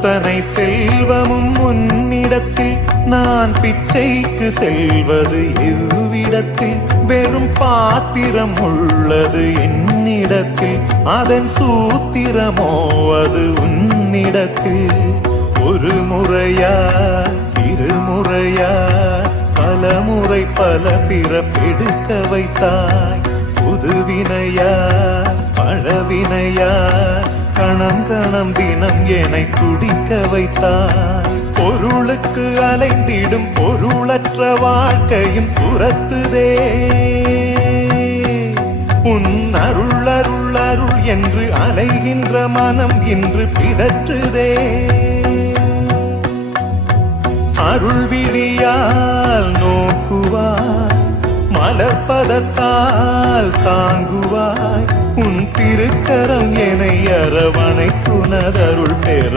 அத்தனை செல்வமும் உன்னிடத்தில் நான் பிச்சைக்கு செல்வது எவ்விடத்தில் வெறும் பாத்திரம் உள்ளது என்னிடத்தில் அதன் சூத்திரமோ அது உன்னிடத்தில் ஒரு முறையா இருமுறையா பல முறை பல பிறப்பெடுக்க வைத்தாய் புதுவினையா பழவினையா கணம் கணம் தினம் என்னை துடிக்க வைத்தாய் பொருளுக்கு அலைந்திடும் பொருளற்ற வாழ்க்கையும் துரத்துதே உன் அருள் அருள் அருள் என்று அலைகின்ற மனம் இன்று பிதற்றுதே அருள் விழியால் நோக்குவாய் மலர்பதத்தால் தாங்குவாய் உன் திருக்கரம் என்னை அரவணைத்துனதருள் பெற